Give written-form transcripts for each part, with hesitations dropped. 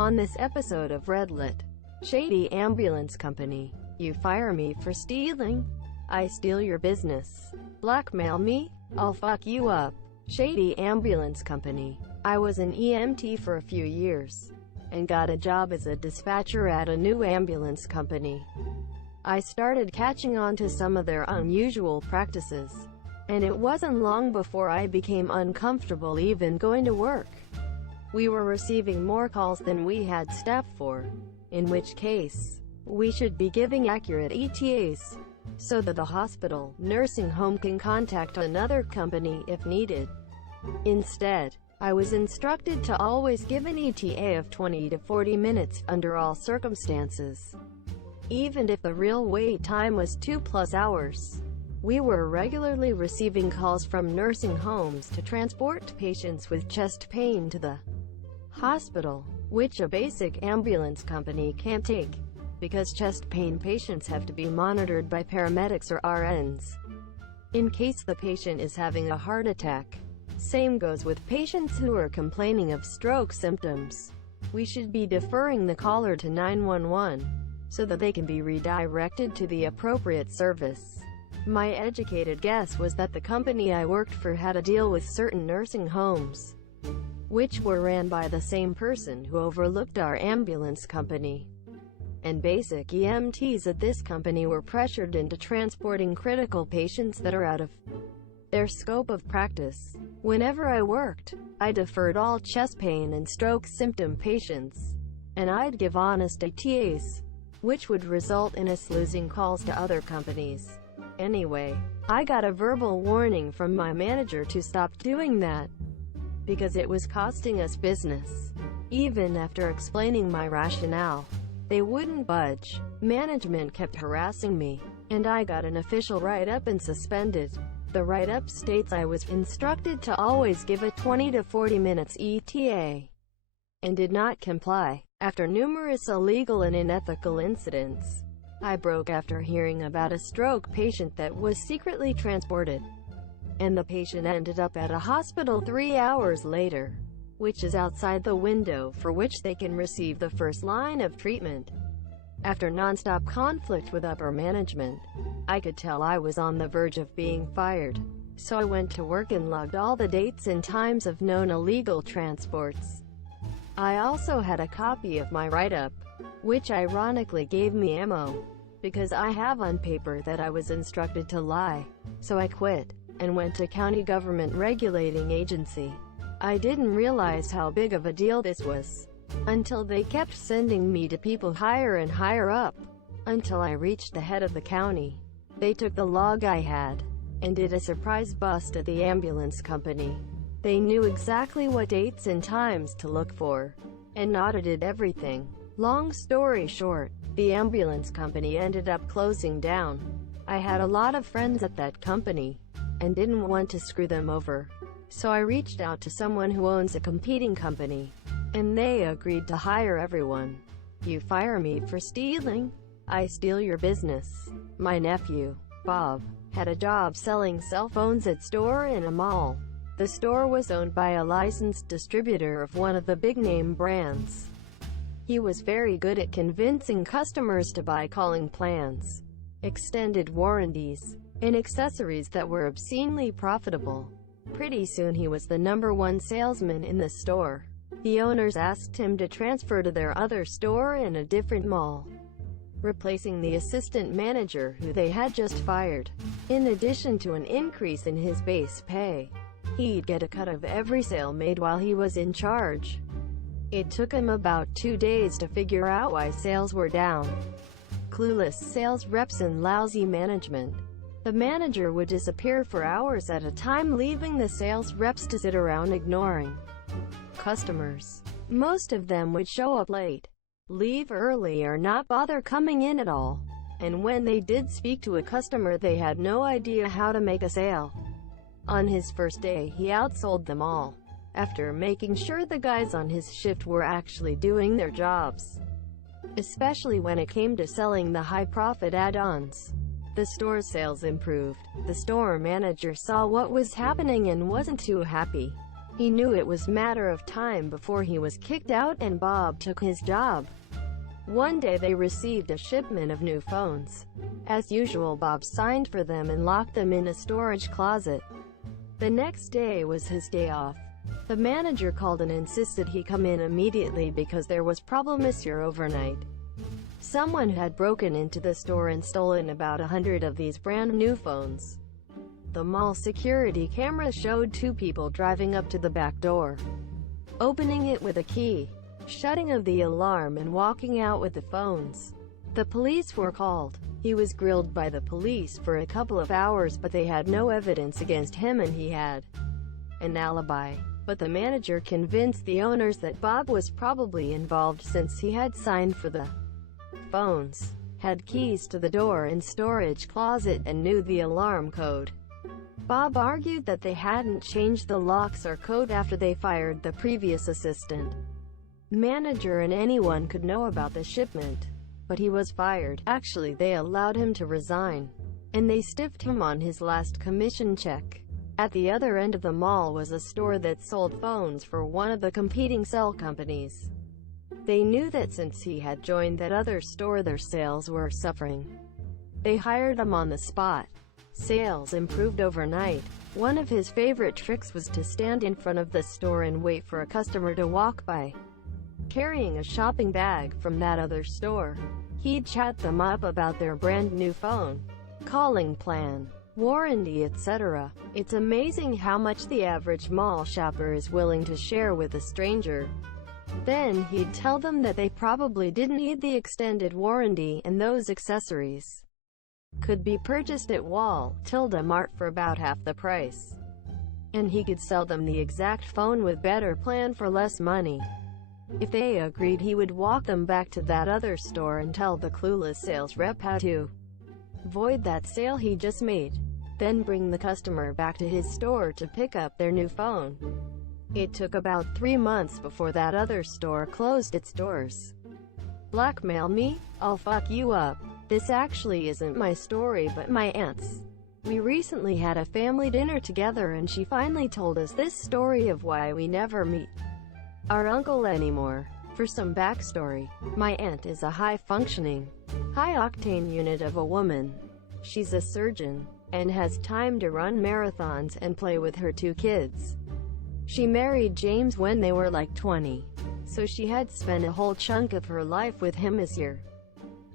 On this episode of Redlit, shady ambulance company. You fire me for stealing? I steal your business. Blackmail me? I'll fuck you up. Shady ambulance company. I was an EMT for a few years, and got a job as a dispatcher at a new ambulance company. I started catching on to some of their unusual practices, and it wasn't long before I became uncomfortable even going to work. We were receiving more calls than we had staff for, in which case, we should be giving accurate ETAs, so that the hospital, nursing home can contact another company if needed. Instead, I was instructed to always give an ETA of 20 to 40 minutes, under all circumstances. Even if the real wait time was 2+ hours. We were regularly receiving calls from nursing homes to transport patients with chest pain to the hospital, which a basic ambulance company can't take, because chest pain patients have to be monitored by paramedics or RNs, in case the patient is having a heart attack. Same goes with patients who are complaining of stroke symptoms. We should be deferring the caller to 911, so that they can be redirected to the appropriate service. My educated guess was that the company I worked for had a deal with certain nursing homes, which were ran by the same person who overlooked our ambulance company. And basic EMTs at this company were pressured into transporting critical patients that are out of their scope of practice. Whenever I worked, I deferred all chest pain and stroke symptom patients, and I'd give honest ETAs, which would result in us losing calls to other companies. Anyway, I got a verbal warning from my manager to stop doing that, because it was costing us business. Even after explaining my rationale, they wouldn't budge. Management kept harassing me, and I got an official write-up and suspended. The write-up states I was instructed to always give a 20 to 40 minutes ETA, and did not comply. After numerous illegal and unethical incidents, I broke after hearing about a stroke patient that was secretly transported, and the patient ended up at a hospital 3 hours later, which is outside the window for which they can receive the first line of treatment. After non-stop conflict with upper management, I could tell I was on the verge of being fired, so I went to work and logged all the dates and times of known illegal transports. I also had a copy of my write-up, which ironically gave me ammo, because I have on paper that I was instructed to lie. So I quit, and went to county government regulating agency. I didn't realize how big of a deal this was, until they kept sending me to people higher and higher up, until I reached the head of the county. They took the log I had, and did a surprise bust at the ambulance company. They knew exactly what dates and times to look for, and audited everything. Long story short, the ambulance company ended up closing down. I had a lot of friends at that company, and didn't want to screw them over. So I reached out to someone who owns a competing company, and they agreed to hire everyone. You fire me for stealing? I steal your business. My nephew, Bob, had a job selling cell phones at store in a mall. The store was owned by a licensed distributor of one of the big-name brands. He was very good at convincing customers to buy calling plans, extended warranties, and accessories that were obscenely profitable. Pretty soon he was the #1 salesman in the store. The owners asked him to transfer to their other store in a different mall, replacing the assistant manager who they had just fired. In addition to an increase in his base pay, he'd get a cut of every sale made while he was in charge. It took him about 2 days to figure out why sales were down. Clueless sales reps and lousy management. The manager would disappear for hours at a time, leaving the sales reps to sit around ignoring customers. Most of them would show up late, leave early, or not bother coming in at all. And when they did speak to a customer, they had no idea how to make a sale. On his first day, he outsold them all, after making sure the guys on his shift were actually doing their jobs, especially when it came to selling the high-profit add-ons. The store's sales improved. The store manager saw what was happening and wasn't too happy. He knew it was a matter of time before he was kicked out and Bob took his job. One day they received a shipment of new phones. As usual, Bob signed for them and locked them in a storage closet. The next day was his day off. The manager called and insisted he come in immediately because there was problems here overnight. Someone had broken into the store and stolen about 100 of these brand new phones. The mall security camera showed two people driving up to the back door, opening it with a key, shutting of the alarm and walking out with the phones. The police were called. He was grilled by the police for a couple of hours, but they had no evidence against him and he had an alibi. But the manager convinced the owners that Bob was probably involved since he had signed for the phones, had keys to the door and storage closet, and knew the alarm code. Bob argued that they hadn't changed the locks or code after they fired the previous assistant manager and anyone could know about the shipment. But he was fired. Actually, they allowed him to resign, and they stiffed him on his last commission check. At the other end of the mall was a store that sold phones for one of the competing cell companies. They knew that since he had joined that other store, their sales were suffering. They hired him on the spot. Sales improved overnight. One of his favorite tricks was to stand in front of the store and wait for a customer to walk by, carrying a shopping bag from that other store. He'd chat them up about their brand new phone, calling plan, warranty, etc. It's amazing how much the average mall shopper is willing to share with a stranger. Then he'd tell them that they probably didn't need the extended warranty and those accessories could be purchased at Mart for about half the price. And he could sell them the exact phone with better plan for less money. If they agreed, he would walk them back to that other store and tell the clueless sales rep how to void that sale he just made, then bring the customer back to his store to pick up their new phone. It took about 3 months before that other store closed its doors. Blackmail me? I'll fuck you up. This actually isn't my story but my aunt's. We recently had a family dinner together and she finally told us this story of why we never meet our uncle anymore. For some backstory, my aunt is a high-functioning, high-octane unit of a woman. She's a surgeon, and has time to run marathons and play with her 2 kids. She married James when they were like 20, so she had spent a whole chunk of her life with him this year.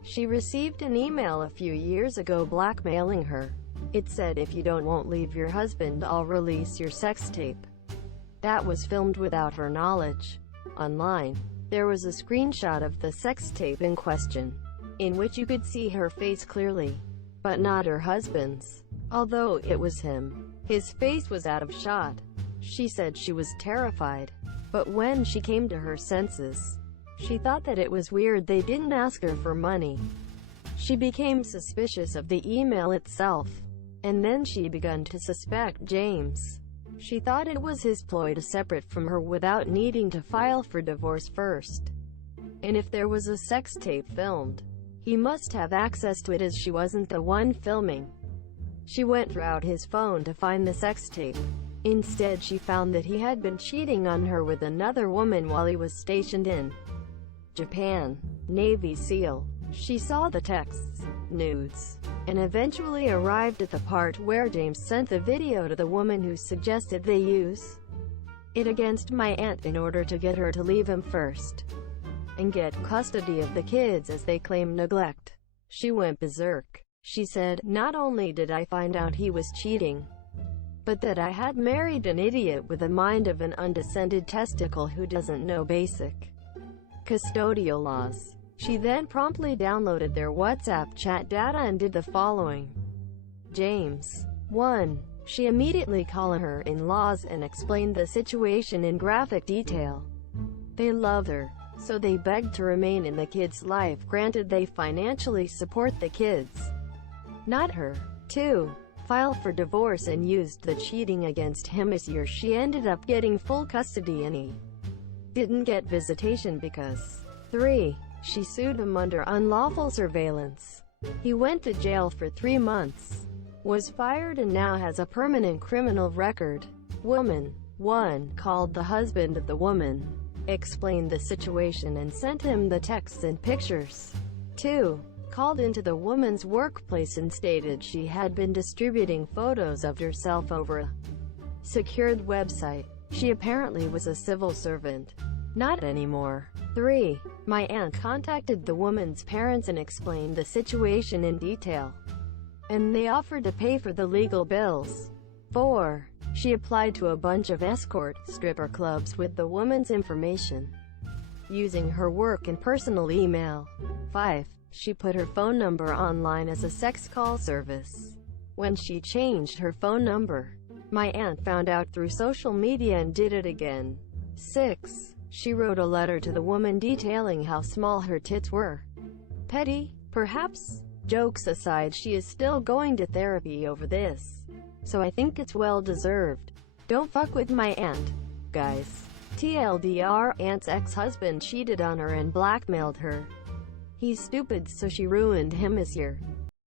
She received an email a few years ago blackmailing her. It said, "If you won't leave your husband, I'll release your sex tape." That was filmed without her knowledge. Online, there was a screenshot of the sex tape in question, in which you could see her face clearly, but not her husband's. Although it was him, his face was out of shot. She said she was terrified, but when she came to her senses, she thought that it was weird they didn't ask her for money. She became suspicious of the email itself, and then she began to suspect James. She thought it was his ploy to separate from her without needing to file for divorce first. And if there was a sex tape filmed, he must have access to it as she wasn't the one filming. She went throughout his phone to find the sex tape. Instead, she found that he had been cheating on her with another woman while he was stationed in Japan. Navy SEAL. She saw the texts, nudes, and eventually arrived at the part where James sent the video to the woman who suggested they use it against my aunt in order to get her to leave him first and get custody of the kids as they claimed neglect. She went berserk. She said, "Not only did I find out he was cheating, but that I had married an idiot with the mind of an undescended testicle who doesn't know basic custodial laws." She then promptly downloaded their WhatsApp chat data and did the following. James. 1. She immediately called her in-laws and explained the situation in graphic detail. They loved her, so they begged to remain in the kids' life, granted they financially support the kids, not her. 2. File for divorce and used the cheating against him as year. She ended up getting full custody and he didn't get visitation because 3. She sued him under unlawful surveillance. He went to jail for 3 months, was fired and now has a permanent criminal record. Woman. 1. Called the husband of the woman, explained the situation and sent him the texts and pictures. 2. Called into the woman's workplace and stated she had been distributing photos of herself over a secured website. She apparently was a civil servant. Not anymore. 3. My aunt contacted the woman's parents and explained the situation in detail, and they offered to pay for the legal bills. 4. She applied to a bunch of escort stripper clubs with the woman's information, using her work and personal email. 5. She put her phone number online as a sex call service. When she changed her phone number, my aunt found out through social media and did it again. 6. She wrote a letter to the woman detailing how small her tits were. Petty, perhaps? Jokes aside, she is still going to therapy over this, so I think it's well deserved. Don't fuck with my aunt, guys. TLDR, aunt's ex-husband cheated on her and blackmailed her. He's stupid, so she ruined him this year.